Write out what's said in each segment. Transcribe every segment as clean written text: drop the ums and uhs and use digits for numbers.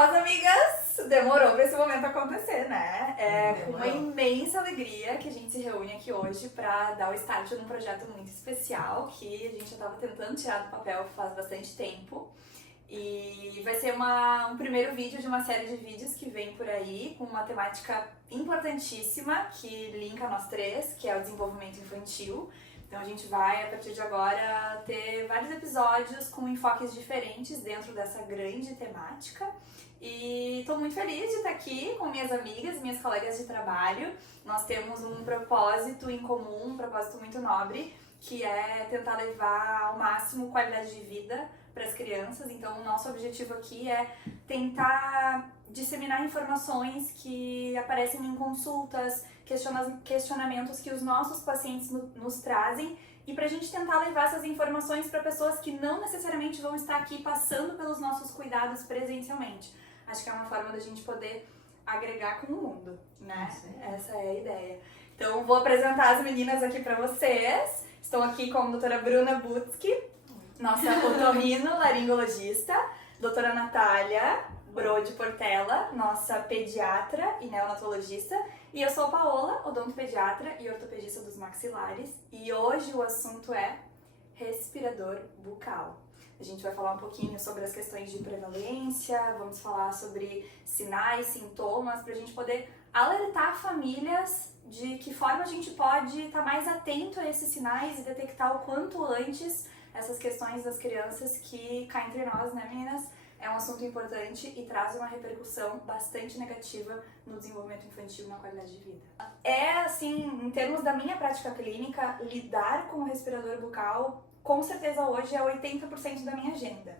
nós, amigas, demorou pra esse momento acontecer, né? É com uma imensa alegria que a gente se reúne aqui hoje pra dar o start num projeto muito especial que a gente já tava tentando tirar do papel faz bastante tempo. E vai ser um primeiro vídeo de uma série de vídeos que vem por aí com uma temática importantíssima que linka nós três, que é o desenvolvimento infantil. Então a gente vai, a partir de agora, ter vários episódios com enfoques diferentes dentro dessa grande temática. E estou muito feliz de estar aqui com minhas amigas, minhas colegas de trabalho. Nós temos um propósito em comum, um propósito muito nobre, que é tentar levar ao máximo qualidade de vida para as crianças. Então o nosso objetivo aqui é tentar disseminar informações que aparecem em consultas, questionamentos que os nossos pacientes nos trazem, e para a gente tentar levar essas informações para pessoas que não necessariamente vão estar aqui passando pelos nossos cuidados presencialmente. Acho que é uma forma da gente poder agregar com o mundo, né? Essa é a ideia. Então vou apresentar as meninas aqui para vocês. Estou aqui com a doutora Bruna Butzki, nossa otorrinolaringologista, doutora Natália Brode Portela, nossa pediatra e neonatologista, e eu sou a Paola, odontopediatra e ortopedista dos maxilares, e hoje o assunto é respirador bucal. A gente vai falar um pouquinho sobre as questões de prevalência, vamos falar sobre sinais, sintomas, para a gente poder alertar famílias de que forma a gente pode estar mais atento a esses sinais e detectar o quanto antes essas questões das crianças que, cá entre nós, né, meninas, é um assunto importante e traz uma repercussão bastante negativa no desenvolvimento infantil e na qualidade de vida. Assim, em termos da minha prática clínica, lidar com o respirador bucal, com certeza hoje é 80% da minha agenda.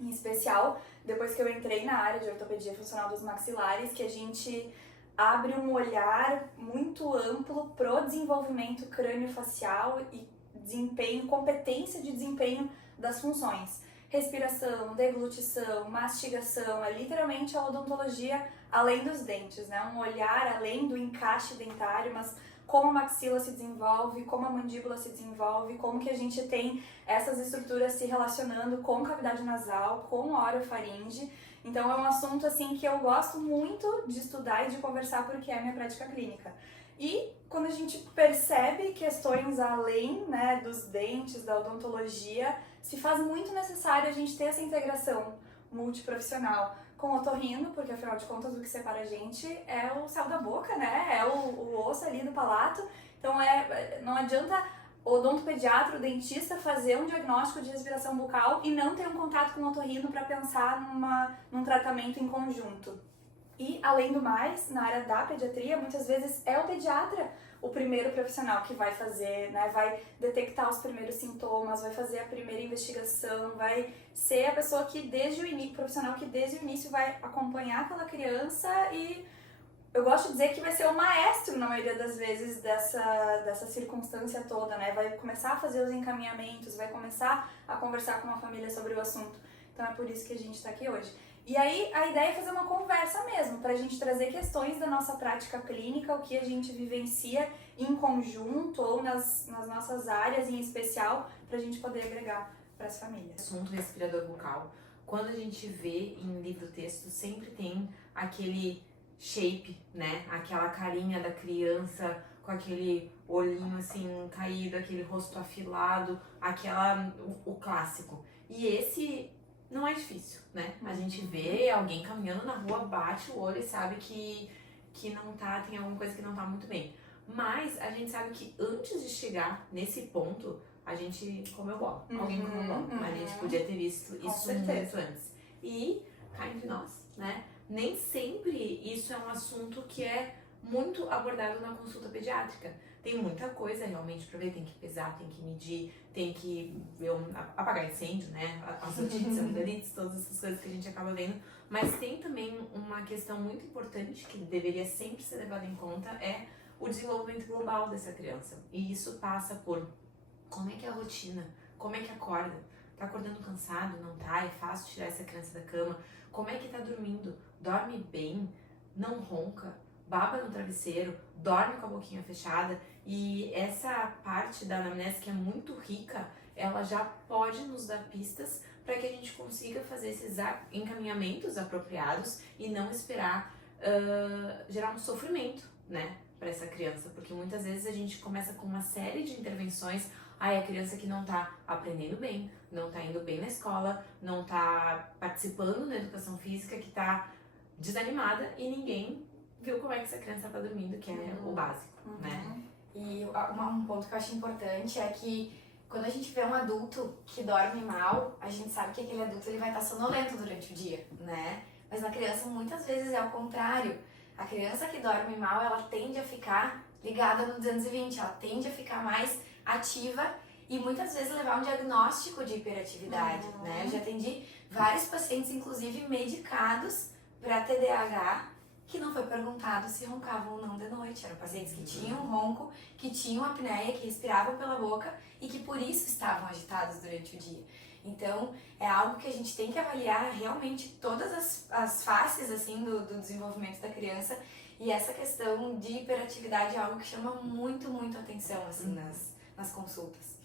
Em especial, depois que eu entrei na área de ortopedia funcional dos maxilares, que a gente abre um olhar muito amplo pro desenvolvimento crâniofacial e desempenho, competência de desempenho das funções. Respiração, deglutição, mastigação, é literalmente a odontologia além dos dentes, né? Um olhar além do encaixe dentário, mas como a maxila se desenvolve, como a mandíbula se desenvolve, como que a gente tem essas estruturas se relacionando com cavidade nasal, com a orofaringe. Então é um assunto assim que eu gosto muito de estudar e de conversar porque é a minha prática clínica. E quando a gente percebe questões além, né, dos dentes, da odontologia, se faz muito necessário a gente ter essa integração multiprofissional com o otorrino, porque afinal de contas o que separa a gente é o céu da boca, né? É o osso ali do palato. Então não adianta o odontopediatra, o dentista, fazer um diagnóstico de respiração bucal e não ter um contato com o otorrino para pensar num tratamento em conjunto. E, além do mais, na área da pediatria, muitas vezes é o pediatra o primeiro profissional que vai fazer, né, vai detectar os primeiros sintomas, vai fazer a primeira investigação, vai ser a pessoa que desde o início, profissional que desde o início vai acompanhar aquela criança e eu gosto de dizer que vai ser o maestro na maioria das vezes dessa circunstância toda, né, vai começar a fazer os encaminhamentos, vai começar a conversar com a família sobre o assunto. Então é por isso que a gente está aqui hoje. E aí a ideia é fazer uma conversa mesmo, para a gente trazer questões da nossa prática clínica, o que a gente vivencia em conjunto ou nas nossas áreas em especial, para a gente poder agregar para as famílias. Assunto respirador bucal, quando a gente vê em livro-texto, sempre tem aquele shape, né? Aquela carinha da criança com aquele olhinho assim caído, aquele rosto afilado, o clássico. E esse não é difícil, né? A gente vê alguém caminhando na rua, bate o olho e sabe que não tá, tem alguma coisa que não tá muito bem. Mas a gente sabe que antes de chegar nesse ponto, a gente comeu bola. Alguém comeu bola. A gente podia ter visto isso muito antes. E cá entre nós, né? Nem sempre isso é um assunto que é muito abordado na consulta pediátrica. Tem muita coisa realmente pra ver, tem que pesar, tem que medir, tem que ver apagar incêndio, né? As otites, amidalites, todas essas coisas que a gente acaba vendo. Mas tem também uma questão muito importante que deveria sempre ser levada em conta, é o desenvolvimento global dessa criança. E isso passa por como é que é a rotina, como é que acorda, tá acordando cansado, não tá, é fácil tirar essa criança da cama, como é que tá dormindo, dorme bem, não ronca, baba no travesseiro, dorme com a boquinha fechada. E essa parte da anamnese que é muito rica, ela já pode nos dar pistas para que a gente consiga fazer esses encaminhamentos apropriados e não esperar gerar um sofrimento, né, para essa criança, porque muitas vezes a gente começa com uma série de intervenções. A criança que não tá aprendendo bem, não tá indo bem na escola, não tá participando da educação física, que tá desanimada e ninguém viu como é que essa criança tá dormindo, que é o básico, né? E um ponto que eu acho importante é que quando a gente vê um adulto que dorme mal, a gente sabe que aquele adulto ele vai estar sonolento durante o dia, né? Mas na criança muitas vezes é ao contrário. A criança que dorme mal, ela tende a ficar ligada no 220, ela tende a ficar mais ativa e muitas vezes levar um diagnóstico de hiperatividade, né? Eu já atendi vários pacientes, inclusive medicados para TDAH, que não foi perguntado se roncavam ou não de noite. Eram pacientes que tinham ronco, que tinham apneia, que respiravam pela boca e que por isso estavam agitados durante o dia. Então, é algo que a gente tem que avaliar realmente todas as faces assim, do desenvolvimento da criança. E essa questão de hiperatividade é algo que chama muito, muito atenção assim, nas consultas.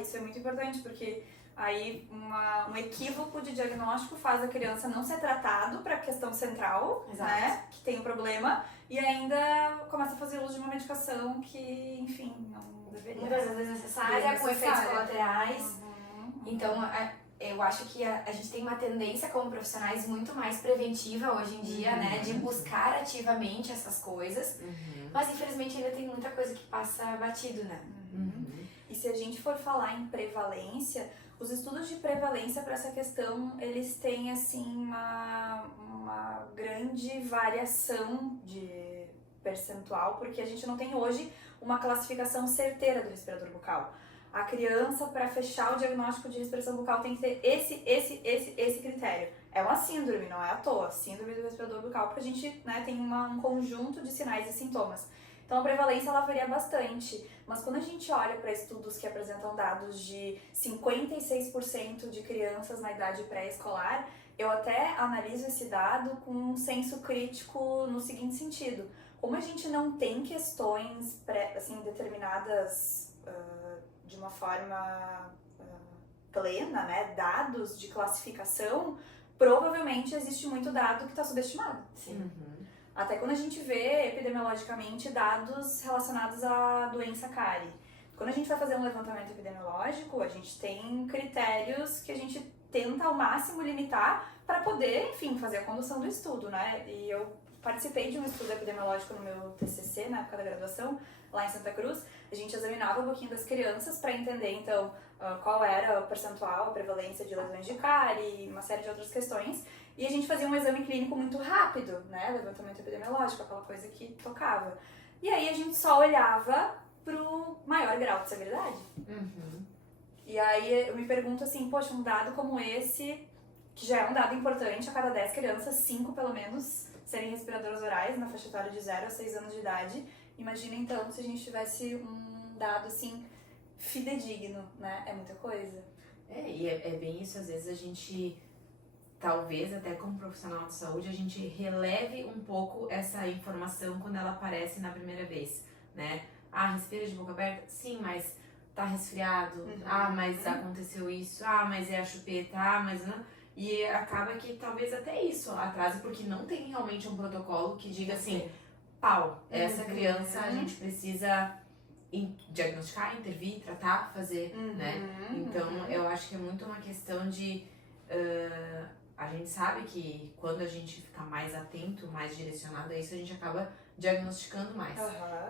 Isso é muito importante, porque aí um equívoco de diagnóstico faz a criança não ser tratado para a questão central, né, que tem o problema, e ainda começa a fazer uso de uma medicação que, enfim, não deveria. Muitas vezes desnecessária, com efeitos colaterais. Então, eu acho que a gente tem uma tendência como profissionais muito mais preventiva hoje em dia, né? De buscar ativamente essas coisas. Mas, infelizmente, ainda tem muita coisa que passa batido, né? E se a gente for falar em prevalência, os estudos de prevalência para essa questão, eles têm, assim, uma grande variação de percentual, porque a gente não tem hoje uma classificação certeira do respirador bucal. A criança, para fechar o diagnóstico de respiração bucal, tem que ter esse critério. É uma síndrome, não é à toa. Síndrome do respirador bucal, porque a gente, né, tem um conjunto de sinais e sintomas. Então a prevalência ela varia bastante, mas quando a gente olha para estudos que apresentam dados de 56% de crianças na idade pré-escolar, eu até analiso esse dado com um senso crítico no seguinte sentido: como a gente não tem questões assim, determinadas de uma forma plena, né, dados de classificação, provavelmente existe muito dado que está subestimado. Sim. Até quando a gente vê epidemiologicamente dados relacionados à doença cárie. Quando a gente vai fazer um levantamento epidemiológico, a gente tem critérios que a gente tenta ao máximo limitar para poder, enfim, fazer a condução do estudo, né? E eu participei de um estudo epidemiológico no meu TCC, na época da graduação, lá em Santa Cruz. A gente examinava um pouquinho das crianças para entender, então, qual era o percentual, a prevalência de lesões de cárie, uma série de outras questões. E a gente fazia um exame clínico muito rápido, né? Levantamento epidemiológico, aquela coisa que tocava. E aí a gente só olhava pro maior grau de severidade. E aí eu me pergunto assim, poxa, um dado como esse, que já é um dado importante, a cada 10 crianças, 5 pelo menos serem respiradoras orais na faixa etária de 0 a 6 anos de idade. Imagina então se a gente tivesse um dado assim fidedigno, né? É muita coisa. E é bem isso, às vezes a gente, talvez até como profissional de saúde, a gente releve um pouco essa informação quando ela aparece na primeira vez, né? Respira de boca aberta? Sim, mas tá resfriado. Mas aconteceu isso. Mas é a chupeta. Mas não. E acaba que talvez até isso atrase, porque não tem realmente um protocolo que diga assim, essa criança a gente precisa diagnosticar, intervir, tratar, fazer, né? Então, eu acho que é muito uma questão de... a gente sabe que quando a gente fica mais atento, mais direcionado a isso, a gente acaba diagnosticando mais.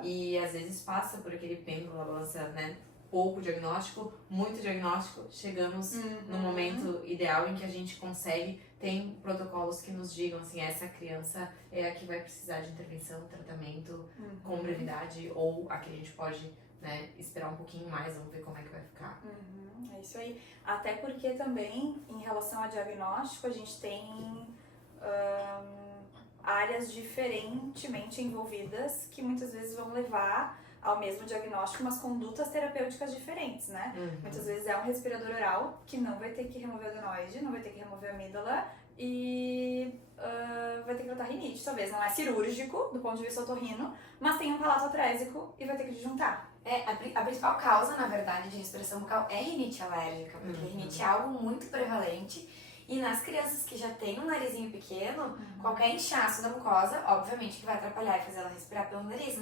E às vezes passa por aquele pêndulo, a balança, né? Pouco diagnóstico, muito diagnóstico, chegamos no momento ideal em que a gente consegue, tem protocolos que nos digam assim, essa criança é a que vai precisar de intervenção, tratamento com brevidade, ou a que a gente pode, né, esperar um pouquinho mais, vamos ver como é que vai ficar. É isso aí. Até porque também, em relação a diagnóstico, a gente tem áreas diferentemente envolvidas que muitas vezes vão levar ao mesmo diagnóstico, mas condutas terapêuticas diferentes, né? Muitas vezes é um respirador oral que não vai ter que remover o adenoide, não vai ter que remover a amígdala e vai ter que tratar rinite, talvez. Não é cirúrgico, do ponto de vista otorrino, mas tem um palato atrésico e vai ter que disjuntar. A principal causa, na verdade, de respiração bucal é rinite alérgica, porque rinite é algo muito prevalente. E nas crianças que já têm um narizinho pequeno, qualquer inchaço da mucosa, obviamente que vai atrapalhar e fazer ela respirar pelo nariz.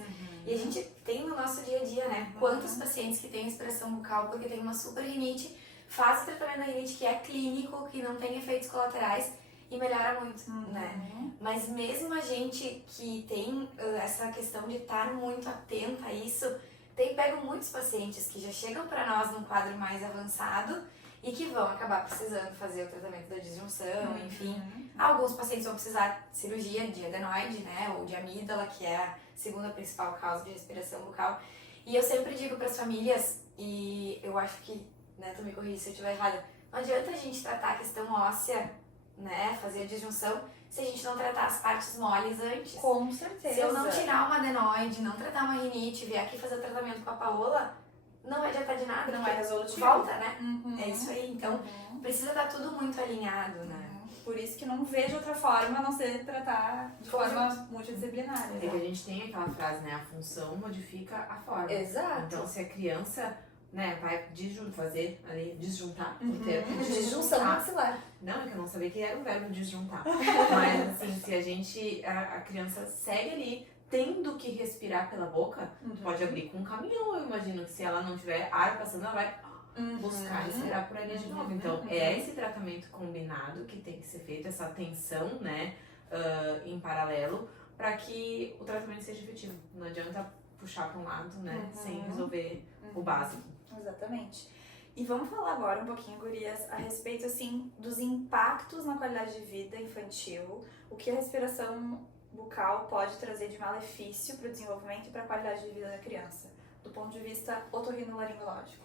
E a gente tem no nosso dia a dia, né? Quantos pacientes que têm respiração bucal porque tem uma super rinite, faz o tratamento da rinite que é clínico, que não tem efeitos colaterais e melhora muito, né? Mas mesmo a gente que tem essa questão de estar muito atenta a isso, pego muitos pacientes que já chegam para nós num quadro mais avançado e que vão acabar precisando fazer o tratamento da disjunção, enfim. Alguns pacientes vão precisar de cirurgia de adenoide, né, ou de amígdala, que é a segunda principal causa de respiração bucal. E eu sempre digo para as famílias, e eu acho que, né, tu me corrige se eu estiver errada, não adianta a gente tratar a questão óssea, né, fazer a disjunção, se a gente não tratar as partes moles antes. Com certeza. Se eu não tirar uma adenoide, não tratar uma rinite, vier aqui fazer o tratamento com a Paola, não vai adiantar de nada. Não é resolutivo. Volta, né? É isso aí. Então, precisa estar tudo muito alinhado, né? Por isso que não vejo outra forma a não ser tratar de forma multidisciplinar. É que a gente tem aquela frase, né? A função modifica a forma. Exato. Então, se a criança, né, vai fazer ali, disjuntar, o termo, Disjunção maxilar. Não, é que eu não sabia que era o verbo disjuntar. Mas, assim, se a criança segue ali, tendo que respirar pela boca, pode abrir com um caminhão, eu imagino que se ela não tiver ar passando, ela vai buscar respirar por ali de novo. Então, é esse tratamento combinado que tem que ser feito, essa atenção, né, em paralelo, para que o tratamento seja efetivo. Não adianta puxar para um lado, né, sem resolver o básico. Exatamente. E vamos falar agora um pouquinho, gurias, a respeito, assim, dos impactos na qualidade de vida infantil, o que a respiração bucal pode trazer de malefício para o desenvolvimento e para a qualidade de vida da criança, do ponto de vista otorrinolaringológico.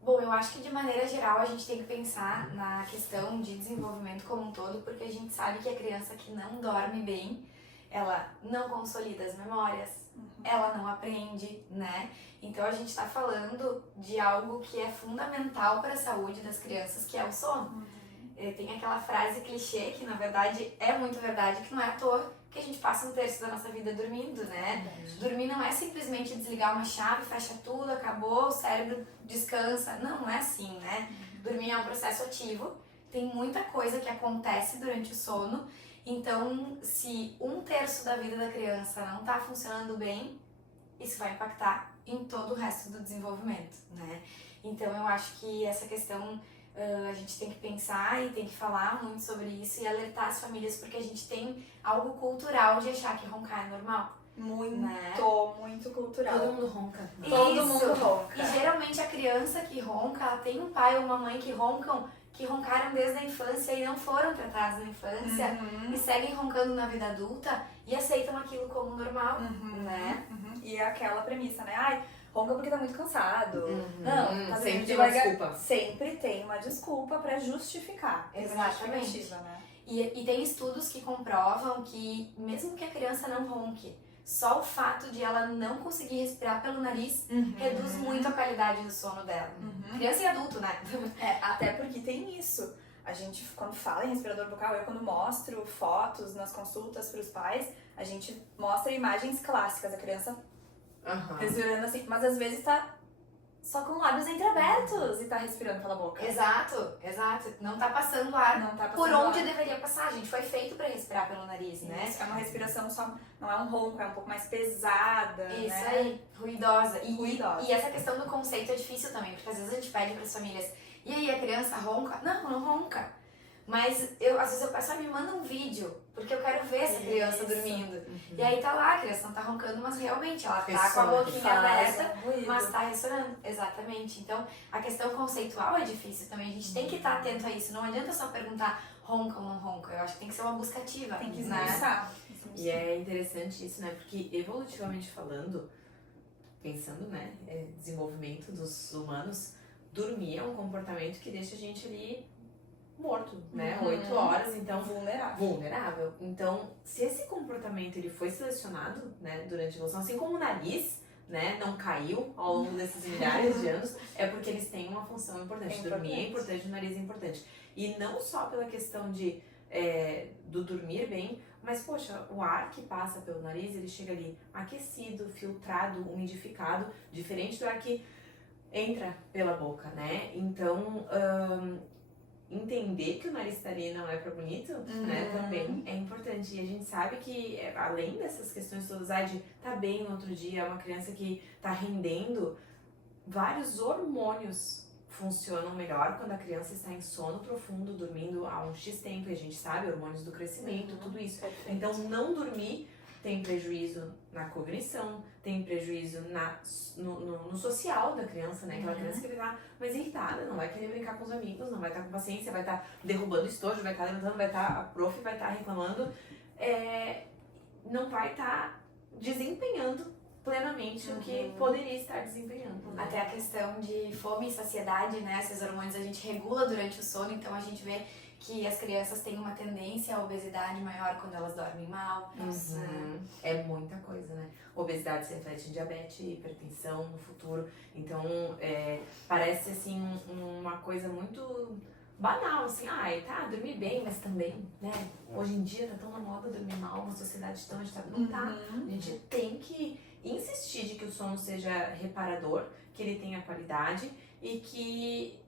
Bom, eu acho que de maneira geral a gente tem que pensar na questão de desenvolvimento como um todo, porque a gente sabe que a criança que não dorme bem, ela não consolida as memórias, ela não aprende, né? Então a gente está falando de algo que é fundamental para a saúde das crianças, que é o sono. Tem aquela frase clichê, que na verdade é muito verdade, que não é à toa que a gente passa um terço da nossa vida dormindo, né? Dormir não é simplesmente desligar uma chave, fecha tudo, acabou, o cérebro descansa. Não, não é assim, né? Dormir é um processo ativo, tem muita coisa que acontece durante o sono. Então, se um terço da vida da criança não está funcionando bem, isso vai impactar em todo o resto do desenvolvimento, né? Então, eu acho que essa questão a gente tem que pensar e tem que falar muito sobre isso e alertar as famílias, porque a gente tem algo cultural de achar que roncar é normal. Muito cultural. Todo mundo ronca. Todo mundo ronca. E geralmente a criança que ronca, ela tem um pai ou uma mãe que roncaram desde a infância e não foram tratados na infância e seguem roncando na vida adulta e aceitam aquilo como normal, né? E é aquela premissa, né? Ai, ronca porque tá muito cansado. Não, tá sempre tem devagar. uma desculpa. Sempre tem uma desculpa pra justificar. Exatamente. Né? E tem estudos que comprovam que mesmo que a criança não ronque, só o fato de ela não conseguir respirar pelo nariz reduz muito a qualidade do sono dela. Criança e adulto, né? Até porque tem isso. A gente, quando fala em respirador bucal, eu quando mostro fotos nas consultas pros pais, a gente mostra imagens clássicas, a criança respirando assim, mas às vezes tá só com lábios entreabertos e tá respirando pela boca. Exato. Não tá passando ar Não tá passando por onde ar. deveria passar. A gente foi feito pra respirar pelo nariz, né? Isso, é uma respiração só, não é um ronco, é um pouco mais pesada, Isso né? aí, ruidosa. Ruidosa. E essa questão do conceito é difícil também, porque às vezes a gente pede pras famílias, e aí a criança ronca? Não ronca. Mas às vezes eu peço, me manda um vídeo, porque eu quero ver essa criança dormindo. E aí tá lá, a criança não tá roncando, mas realmente ela tá com a boquinha aberta, mas tá ressonando. Exatamente. Então, a questão conceitual é difícil também. A gente tem que estar atento a isso. Não adianta só perguntar ronca ou não ronca. Eu acho que tem que ser uma busca ativa. Tem que né? esmiuçar. E é interessante isso, né? Porque evolutivamente falando, pensando, né, desenvolvimento dos humanos, dormir é um comportamento que deixa a gente ali morto, né? 8 horas, então vulnerável. Então, se esse comportamento ele foi selecionado, né, durante a evolução, assim como o nariz, né, não caiu ao longo desses milhares de anos, é porque eles têm uma função importante. Dormir é importante, o nariz é importante. E não só pela questão do do dormir bem, mas poxa, o ar que passa pelo nariz, ele chega ali aquecido, filtrado, umidificado, diferente do ar que entra pela boca, né? Então, entender que o nariz tá ali não é pra bonito, né, também é importante. E a gente sabe que, além dessas questões todas, de tá bem no outro dia, é uma criança que tá rendendo, vários hormônios funcionam melhor quando a criança está em sono profundo, dormindo há um X tempo, e a gente sabe, hormônios do crescimento, tudo isso. Perfeito. Então, não dormir tem prejuízo na cognição, tem prejuízo no social da criança, né? Aquela criança que vai estar mais irritada, não vai querer brincar com os amigos, não vai estar com paciência, vai estar derrubando estojo, vai estar levantando, a prof vai estar reclamando, não vai estar desempenhando plenamente o que poderia estar desempenhando. Né? Até a questão de fome e saciedade, né? Esses hormônios a gente regula durante o sono, então a gente vê que as crianças têm uma tendência à obesidade maior quando elas dormem mal. É muita coisa, né? Obesidade se reflete em diabetes, hipertensão no futuro. Então, parece assim uma coisa muito banal, assim, dormir bem, mas também, né? Hoje em dia tá tão na moda dormir mal, uma sociedade tão agitada. Não tá. A gente tem que insistir de que o sono seja reparador, que ele tenha qualidade e que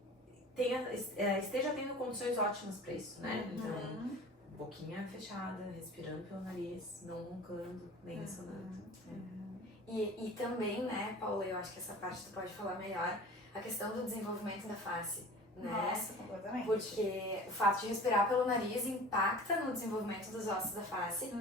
esteja tendo condições ótimas para isso, né? Então, boquinha fechada, respirando pelo nariz, não roncando, nem ressonando. E também, né, Paula, eu acho que essa parte tu pode falar melhor, a questão do desenvolvimento da face, né? Nossa, completamente. Porque o fato de respirar pelo nariz impacta no desenvolvimento dos ossos da face.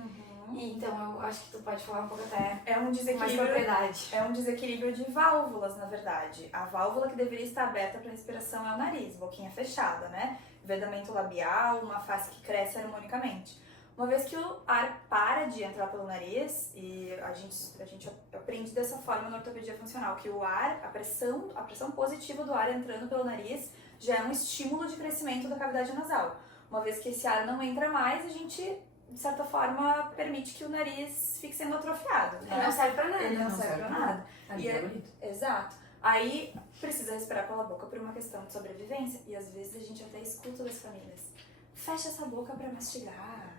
E então eu acho que tu pode falar um pouco até É um mais desequilíbrio. propriedade. É um desequilíbrio de válvulas, na verdade. A válvula que deveria estar aberta para respiração é o nariz, boquinha fechada, né? Vedamento labial, uma face que cresce harmonicamente. Uma vez que o ar para de entrar pelo nariz, e a gente aprende dessa forma na ortopedia funcional, que o ar, a pressão positiva do ar entrando pelo nariz já é um estímulo de crescimento da cavidade nasal. Uma vez que esse ar não entra mais, a gente, de certa forma, permite que o nariz fique sendo atrofiado. Né? Ele não serve pra nada. Ele não serve pra nada. Ali E é bonito. Exato. Aí precisa respirar pela boca por uma questão de sobrevivência. E às vezes a gente até escuta das famílias: fecha essa boca pra mastigar.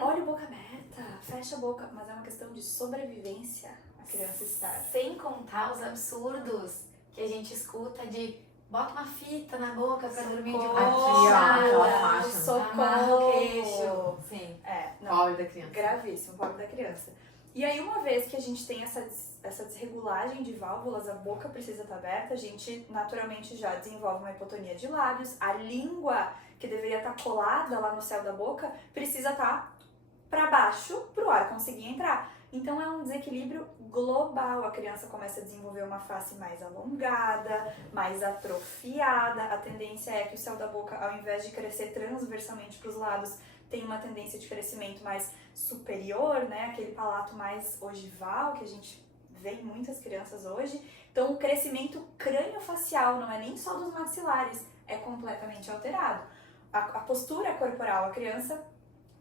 Olha a boca aberta, fecha a boca. Mas é uma questão de sobrevivência a criança estar. Sem contar os absurdos que a gente escuta de bota uma fita na boca pra dormir de Aqui, ó, aquela faixa. Amarra o queixo. Sim. Pobre da criança. Gravíssimo, pobre da criança. E aí, uma vez que a gente tem essa desregulagem de válvulas, a boca precisa estar aberta, a gente naturalmente já desenvolve uma hipotonia de lábios, a língua, que deveria estar colada lá no céu da boca, precisa estar para baixo para o ar conseguir entrar. Então é um desequilíbrio global, a criança começa a desenvolver uma face mais alongada, mais atrofiada, a tendência é que o céu da boca, ao invés de crescer transversalmente para os lados, tem uma tendência de crescimento mais superior, né? Aquele palato mais ogival que a gente vê em muitas crianças hoje. Então o crescimento crâniofacial, não é nem só dos maxilares, é completamente alterado. A postura corporal, a criança,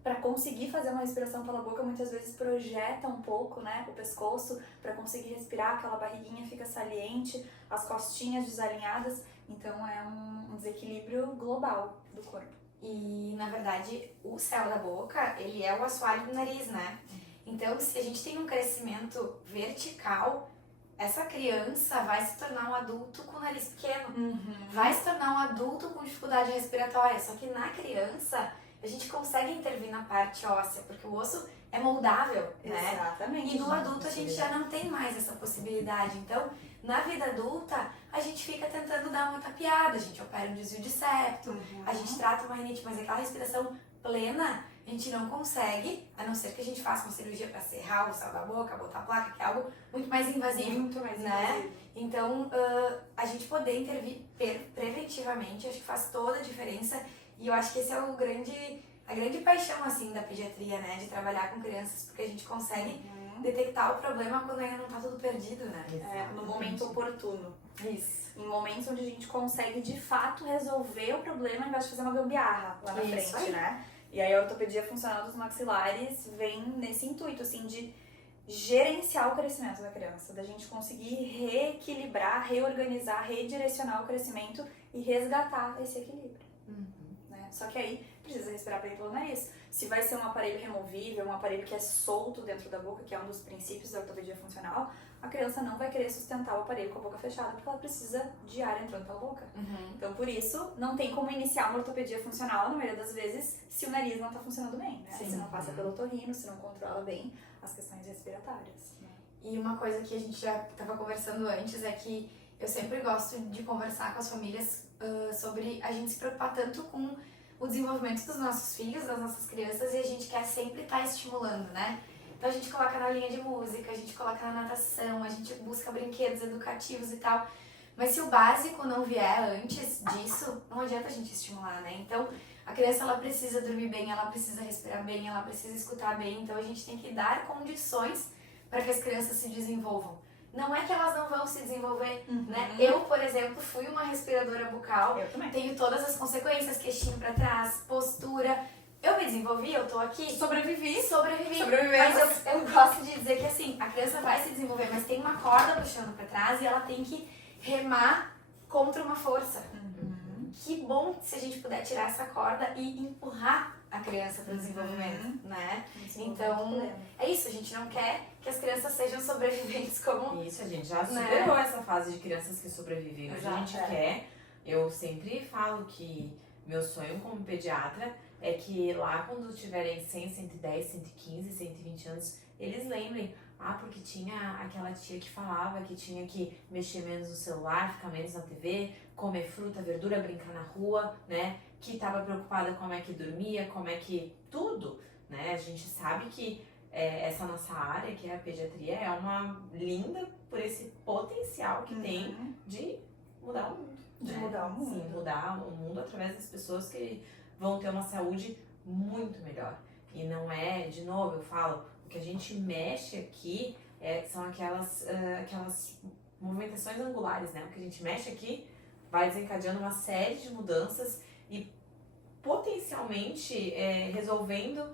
para conseguir fazer uma respiração pela boca, muitas vezes projeta um pouco, né, o pescoço, para conseguir respirar, aquela barriguinha fica saliente, as costinhas desalinhadas, então é um desequilíbrio global do corpo. E, na verdade, o céu da boca, ele é o assoalho do nariz, né? Então, se a gente tem um crescimento vertical, essa criança vai se tornar um adulto com o nariz pequeno. Vai se tornar um adulto com dificuldade respiratória. Só que na criança, a gente consegue intervir na parte óssea, porque o osso é moldável, né? Exatamente. E no adulto a gente já não tem mais essa possibilidade. Então, na vida adulta, a gente fica tentando dar uma tapeada, a gente opera um desvio de septo, a gente trata uma rinite, mas aquela respiração plena, a gente não consegue, a não ser que a gente faça uma cirurgia para serrar o céu da boca, botar placa, que é algo muito mais invasivo. Muito mais né? invasivo. Então, a gente poder intervir preventivamente, acho que faz toda a diferença. E eu acho que esse é a grande paixão, assim, da pediatria, né? De trabalhar com crianças, porque a gente consegue detectar o problema quando ainda não tá tudo perdido, né? No momento oportuno. Isso. Em momentos onde a gente consegue, de fato, resolver o problema ao invés de fazer uma gambiarra lá na Isso frente, aí. né? E aí a ortopedia funcional dos maxilares vem nesse intuito, assim, de gerenciar o crescimento da criança, da gente conseguir reequilibrar, reorganizar, redirecionar o crescimento e resgatar esse equilíbrio. Né? Só que aí precisa respirar bem pelo nariz. Se vai ser um aparelho removível, um aparelho que é solto dentro da boca, que é um dos princípios da ortopedia funcional, a criança não vai querer sustentar o aparelho com a boca fechada, porque ela precisa de ar entrando pela boca. Então, por isso, não tem como iniciar uma ortopedia funcional, na maioria das vezes, se o nariz não está funcionando bem, né? Sim. Se não passa pelo otorrino, se não controla bem as questões respiratórias. Né? E uma coisa que a gente já estava conversando antes é que eu sempre gosto de conversar com as famílias sobre a gente se preocupar tanto com o desenvolvimento dos nossos filhos, das nossas crianças, e a gente quer sempre estar estimulando, né? Então a gente coloca na linha de música, a gente coloca na natação, a gente busca brinquedos educativos e tal. Mas se o básico não vier antes disso, não adianta a gente estimular, né? Então a criança ela precisa dormir bem, ela precisa respirar bem, ela precisa escutar bem. Então a gente tem que dar condições para que as crianças se desenvolvam. Não é que elas não vão se desenvolver, né? Eu, por exemplo, fui uma respiradora bucal. Eu também. Tenho todas as consequências, queixinho pra trás, postura. Eu me desenvolvi, eu tô aqui. Sobrevivi. Sobrevivendo. Sobrevivemos. Mas eu gosto de dizer que assim, a criança vai se desenvolver, mas tem uma corda puxando pra trás e ela tem que remar contra uma força. Que bom se a gente puder tirar essa corda e empurrar a criança para o desenvolvimento, né? Então, é isso, a gente não quer que as crianças sejam sobreviventes como... Isso, a gente já superou essa fase de crianças que sobrevivem. Hoje a gente quer, eu sempre falo que meu sonho como pediatra é que lá quando tiverem 100, 110, 115, 120 anos, eles lembrem, porque tinha aquela tia que falava que tinha que mexer menos no celular, ficar menos na TV, comer fruta, verdura, brincar na rua, né? Que estava preocupada como é que dormia, como é que... tudo, né? A gente sabe que essa nossa área, que é a pediatria, é uma linda por esse potencial que tem de mudar o mundo. De né? mudar o mundo. Sim, mudar o mundo através das pessoas que vão ter uma saúde muito melhor. E não é, de novo, eu falo, o que a gente mexe aqui são aquelas movimentações angulares, né? O que a gente mexe aqui vai desencadeando uma série de mudanças e potencialmente resolvendo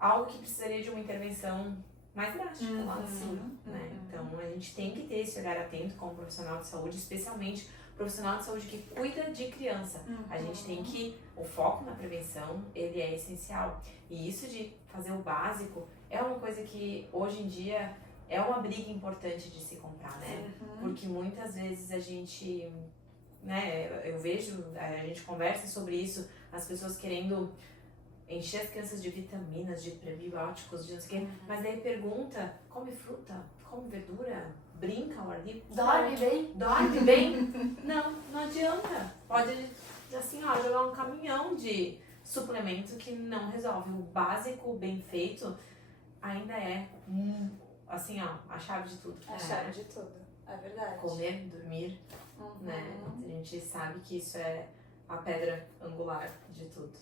algo que precisaria de uma intervenção mais drástica lá assim, né? Então a gente tem que ter esse olhar atento como profissional de saúde, especialmente profissional de saúde que cuida de criança. A gente tem que, o foco na prevenção, ele é essencial. E isso de fazer o básico é uma coisa que hoje em dia é uma briga importante de se comprar, né? Porque muitas vezes a gente, né, eu vejo, a gente conversa sobre isso, as pessoas querendo encher as crianças de vitaminas, de prebióticos, de não sei o quê, mas daí pergunta, come fruta, come verdura, brinca ao ar livre. Dorme bem? Dorme bem? Não adianta. Pode, assim, jogar um caminhão de suplemento que não resolve. O básico bem feito ainda é, assim, a chave de tudo. A chave de tudo, é verdade. Comer, dormir, né? A gente sabe que isso é a pedra angular de tudo.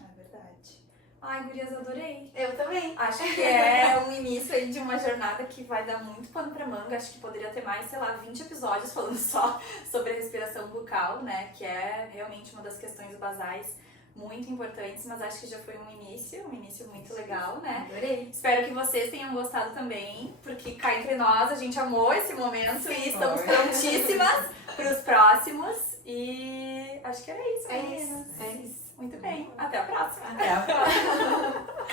É verdade. Ai, gurias, adorei. Eu também. Acho que é um início aí de uma jornada que vai dar muito pano pra manga. Acho que poderia ter mais, 20 episódios falando só sobre a respiração bucal, né? Que é realmente uma das questões basais muito importantes, mas acho que já foi um início muito legal, né? Adorei. Espero que vocês tenham gostado também, porque cá entre nós a gente amou esse momento e estamos prontíssimas para os próximos. E acho que era isso, meninas. É isso. Muito bem. Até a próxima. Até a próxima.